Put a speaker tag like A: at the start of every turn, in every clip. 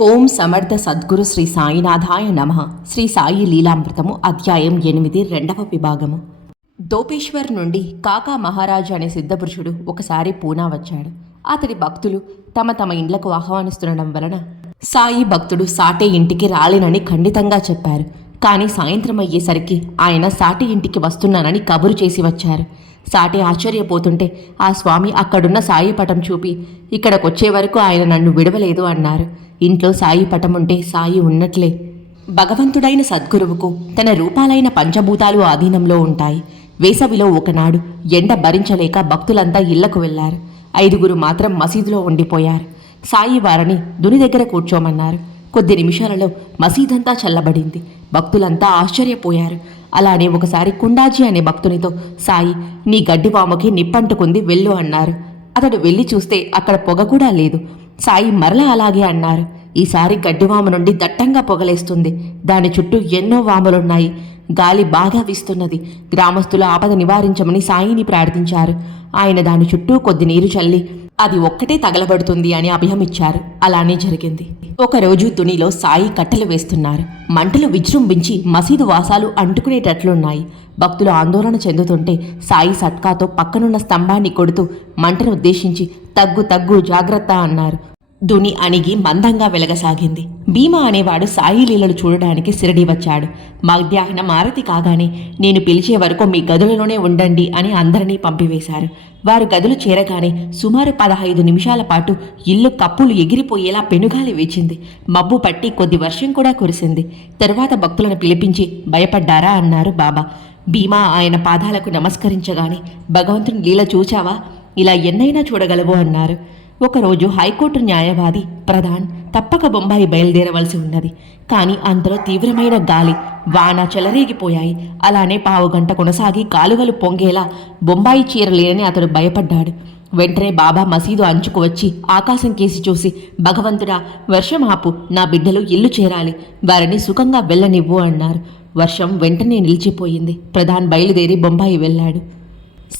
A: ఓం సమర్థ సద్గురు శ్రీ సాయినాథాయ నమ. శ్రీ సాయి లీలామృతము అధ్యాయం ఎనిమిది రెండవ విభాగము. దోపేశ్వర్ నుండి కాకా మహారాజు అనే సిద్ధపురుషుడు ఒకసారి పూనా వచ్చాడు. అతడి భక్తులు తమ తమ ఇండ్లకు ఆహ్వానిస్తుండడం వలన సాయి భక్తుడు సాటే ఇంటికి రాలేనని ఖండితంగా చెప్పారు. కానీ సాయంత్రం అయ్యేసరికి ఆయన సాటి ఇంటికి వస్తున్నానని కబురు చేసి వచ్చారు. సాటి ఆశ్చర్యపోతుంటే ఆ స్వామి అక్కడున్న సాయి పటం చూపి ఇక్కడకొచ్చే వరకు ఆయన నన్ను విడవలేదు అన్నారు. ఇంట్లో సాయి పటం ఉంటే సాయి ఉన్నట్లే. భగవంతుడైన సద్గురువుకు తన రూపాలైన పంచభూతాలు ఆధీనంలో ఉంటాయి. వేసవిలో ఒకనాడు ఎండ భరించలేక భక్తులంతా ఇళ్ళకు వెళ్ళారు ఐదుగురు మాత్రం మసీదులో ఉండిపోయారు. సాయి వారిని దుని దగ్గర కూర్చోమన్నారు. కొద్ది నిమిషాలలో మసీదంతా చల్లబడింది. భక్తులంతా ఆశ్చర్యపోయారు. అలానే ఒకసారి కుండాజీ అనే భక్తునితో సాయి నీ గడ్డివాముకి నిప్పంటుకుంది వెళ్ళు అన్నారు. అతడు వెళ్ళి చూస్తే అక్కడ పొగ కూడా లేదు. సాయి మరలా అలాగే అన్నారు. ఈసారి గడ్డివాము నుండి దట్టంగా పొగలేస్తుంది. దాని చుట్టూ ఎన్నో వాములున్నాయి. గాలి బాగా వీస్తున్నది. గ్రామస్తులు ఆపద నివారించమని సాయిని ప్రార్థించారు. ఆయన దాని చుట్టూ కొద్ది నీరు చల్లి అది ఒక్కటే తగలబడుతుంది అని అభయమిచ్చారు అలానే జరిగింది. ఒకరోజు తునిలో సాయి కట్టెలు వేస్తున్నారు. మంటలు విజృంభించి మసీదు వాసాలు అంటుకునేటట్లున్నాయి. భక్తులు ఆందోళన చెందుతుంటే సాయి సత్కాతో పక్కనున్న స్తంభాన్ని కొడుతూ మంటను ఉద్దేశించి తగ్గు తగ్గు జాగ్రత్త అన్నారు. దుని అణిగి మందంగా వెలగసాగింది. భీమా అనేవాడు సాయి లీలలు చూడడానికి సిరడి వచ్చాడు. మధ్యాహ్నం ఆరతి కాగానే నేను పిలిచే వరకు మీ గదులలోనే ఉండండి అని అందరినీ పంపివేశారు. వారు గదులు చేరగానే సుమారు పదహైదు నిమిషాల పాటు ఇల్లు కప్పులు ఎగిరిపోయేలా పెనుగాలి వీచింది. మబ్బు పట్టి కొద్ది వర్షం కూడా కురిసింది. తరువాత భక్తులను పిలిపించి భయపడ్డారా? అన్నారు బాబా. భీమా ఆయన పాదాలకు నమస్కరించగానే భగవంతుని లీల చూచావా? ఇలా ఎన్నైనా చూడగలవు అన్నారు. ఒకరోజు హైకోర్టు న్యాయవాది ప్రధాన్ తప్పక బొంబాయి బయలుదేరవలసి ఉన్నది. కానీ అంతలో తీవ్రమైన గాలి వాన చెలరేగిపోయాయి. అలానే పావు గంట కొనసాగి కాలువలు పొంగేలా బొంబాయి చీరలేనని అతడు భయపడ్డాడు. వెంటనే బాబా మసీదు అంచుకు వచ్చి ఆకాశం కేసి చూసి భగవంతుడా వర్షం ఆపు నా బిడ్డలు ఇల్లు చేరాలి. వారిని సుఖంగా వెళ్ళనివ్వు అన్నారు. వర్షం వెంటనే నిలిచిపోయింది. ప్రధాన్ బయలుదేరి బొంబాయి వెళ్ళాడు.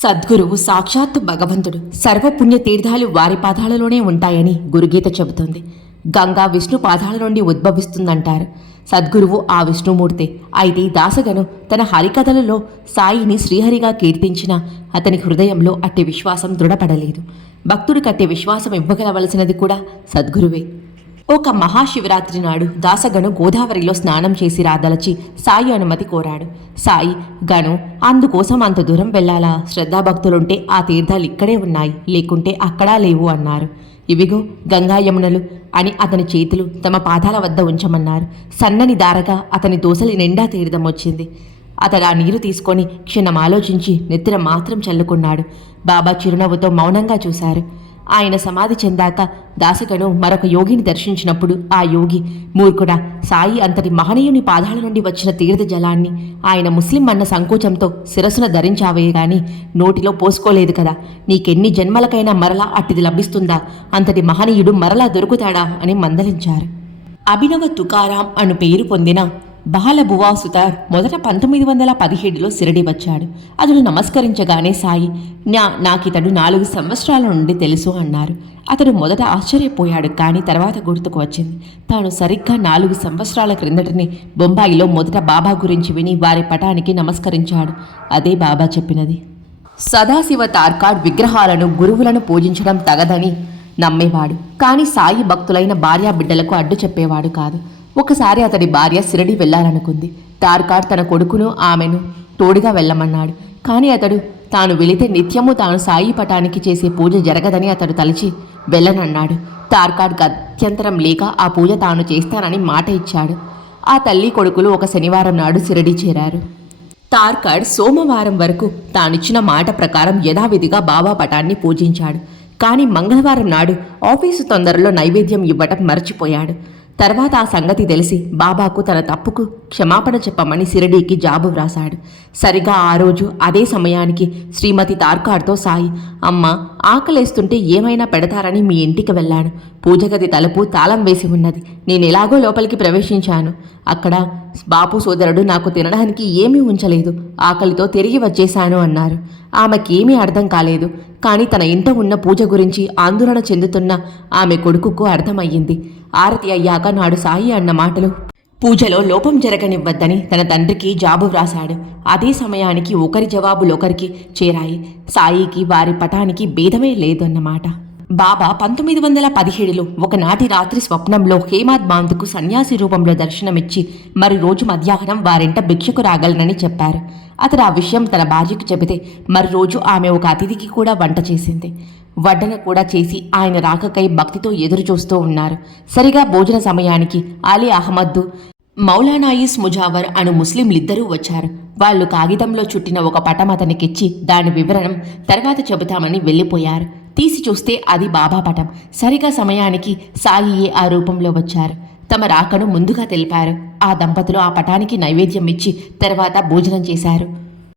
A: సద్గురువు సాక్షాత్తు భగవంతుడు. సర్వపుణ్య తీర్థాలు వారి పాదాలలోనే ఉంటాయని గురుగీత చెబుతుంది. గంగా విష్ణు పాదాల నుండి ఉద్భవిస్తుందంటారు. సద్గురువు ఆ విష్ణుమూర్తే. అయితే దాసగను తన హరికథలలో సాయిని శ్రీహరిగా కీర్తించిన అతని హృదయంలో అట్టి విశ్వాసం దృఢపడలేదు. భక్తుడికి అట్టి విశ్వాసం ఇవ్వగలవలసినది కూడా సద్గురువే. ఒక మహాశివరాత్రి నాడు దాసగను గోదావరిలో స్నానం చేసి రాదలచి సాయి అనుమతి కోరాడు. సాయి గను అందుకోసం అంత దూరం వెళ్ళాలా? శ్రద్ధాభక్తులుంటే ఆ తీర్థాలు ఇక్కడే ఉన్నాయి. లేకుంటే అక్కడా లేవు అన్నారు. ఇవిగో గంగా యమునలు అని అతని చేతులు తమ పాదాల వద్ద ఉంచమన్నారు. సన్నని దారగా అతని దోసలి నిండా తీర్థం వచ్చింది. అతడు ఆ నీరు తీసుకొని క్షణం ఆలోచించి నెత్తిన మాత్రం చల్లుకున్నాడు. బాబా చిరునవ్వుతో మౌనంగా చూశారు. ఆయన సమాధి చెందాక దాసగను మరొక యోగిని దర్శించినప్పుడు ఆ యోగి మూర్ఖుడా సాయి అంతటి మహనీయుని పాదాల నుండి వచ్చిన తీర్థ జలాన్ని ఆయన ముస్లిం అన్న సంకోచంతో శిరస్సున ధరించావే గాని నోటిలో పోసుకోలేదు కదా. నీకెన్ని జన్మలకైనా మరలా అట్టిది లభిస్తుందా? అంతటి మహనీయుడు మరలా దొరుకుతాడా? అని మందలించారు. అభినవ తుకారాం అను పేరు పొందిన బాలభువాసుతార్ మొదట పంతొమ్మిది వందల పదిహేడులో సిరడి వచ్చాడు. అతడు నమస్కరించగానే సాయి నా నాకితడు నాలుగు సంవత్సరాల నుండి తెలుసు అన్నారు. అతడు మొదట ఆశ్చర్యపోయాడు కానీ తర్వాత గుర్తుకు వచ్చింది. తాను సరిగ్గా నాలుగు సంవత్సరాల క్రిందటనే బొంబాయిలో మొదట బాబా గురించి విని వారి పటానికి నమస్కరించాడు. అదే బాబా చెప్పినది. సదాశివ తార్కాడ్ విగ్రహాలను గురువులను పూజించడం తగదని నమ్మేవాడు. కానీ సాయి భక్తులైన భార్యా బిడ్డలకు అడ్డు చెప్పేవాడు కాదు. ఒకసారి అతడి భార్య సిరడి వెళ్ళాలనుకుంది. తార్కాడ్ తన కొడుకును ఆమెను తోడుగా వెళ్ళమన్నాడు. కానీ అతడు తాను వెళితే నిత్యము తాను సాయి పటానికి చేసే పూజ జరగదని అతడు తలచి వెళ్ళనన్నాడు. తార్కాడ్ గత్యంతరం లేక ఆ పూజ తాను చేస్తానని మాట ఇచ్చాడు. ఆ తల్లి కొడుకులు ఒక శనివారం నాడు సిరడి చేరారు. తార్కాడ్ సోమవారం వరకు తానిచ్చిన మాట ప్రకారం యథావిధిగా బాబా పటాన్ని పూజించాడు. కానీ మంగళవారం నాడు ఆఫీసు తొందరలో నైవేద్యం ఇవ్వటం మర్చిపోయాడు. తర్వాత ఆ సంగతి తెలిసి బాబాకు తన తప్పుకు క్షమాపణ చెప్పమని సిరడీకి జాబు వ్రాశాడు. సరిగా ఆ రోజు అదే సమయానికి శ్రీమతి తార్కాడ్తో సాయి అమ్మ ఆకలేస్తుంటే ఏమైనా పెడతారని మీ ఇంటికి వెళ్ళాను. పూజగది తలుపు తాళం వేసి ఉన్నది. నేను ఎలాగో లోపలికి ప్రవేశించాను. అక్కడ బాపు సోదరుడు నాకు తినడానికి ఏమీ ఉంచలేదు. ఆకలితో తిరిగి వచ్చేశాను అన్నారు. ఆమెకేమీ అర్థం కాలేదు. కానీ తన ఇంట ఉన్న పూజ గురించి ఆందోళన చెందుతున్న ఆమె కొడుకుకు అర్థమయ్యింది. ఆరతి అయ్యాక నాడు సాయి అన్న మాటలు పూజలో లోపం జరగనివ్వద్దని తన తండ్రికి జాబు వ్రాశాడు. అదే సమయానికి ఒకరి జవాబులు ఒకరికి చేరాయి. సాయికి వారి పటానికి భేదమే లేదన్నమాట. బాబా పంతొమ్మిది వందల పదిహేడులో ఒకనాటి రాత్రి స్వప్నంలో హేమాద్ బాంద్కు సన్యాసి రూపంలో దర్శనమిచ్చి మరి రోజు మధ్యాహ్నం వారింట భిక్షకు రాగలనని చెప్పారు. అతడు ఆ విషయం తన భార్యకు చెబితే మరి రోజు ఆమె ఒక అతిథికి కూడా వంట చేసింది. వడ్డన కూడా చేసి ఆయన రాకకై భక్తితో ఎదురు చూస్తూ ఉన్నారు. సరిగా భోజన సమయానికి అలీ అహ్మద్దు మౌలానాయిస్ ముజావర్ అను ముస్లింలిద్దరూ వచ్చారు. వాళ్ళు కాగితంలో చుట్టిన ఒక పటం అతనికిచ్చి దాని వివరణం తర్వాత చెబుతామని వెళ్ళిపోయారు. తీసి చూస్తే అది బాబా పటం. సరిగా సమయానికి సాయియే ఆ రూపంలో వచ్చారు. తమ రాకను ముందుగా తెలిపారు. ఆ దంపతులు ఆ పటానికి నైవేద్యం ఇచ్చి తర్వాత భోజనం చేశారు.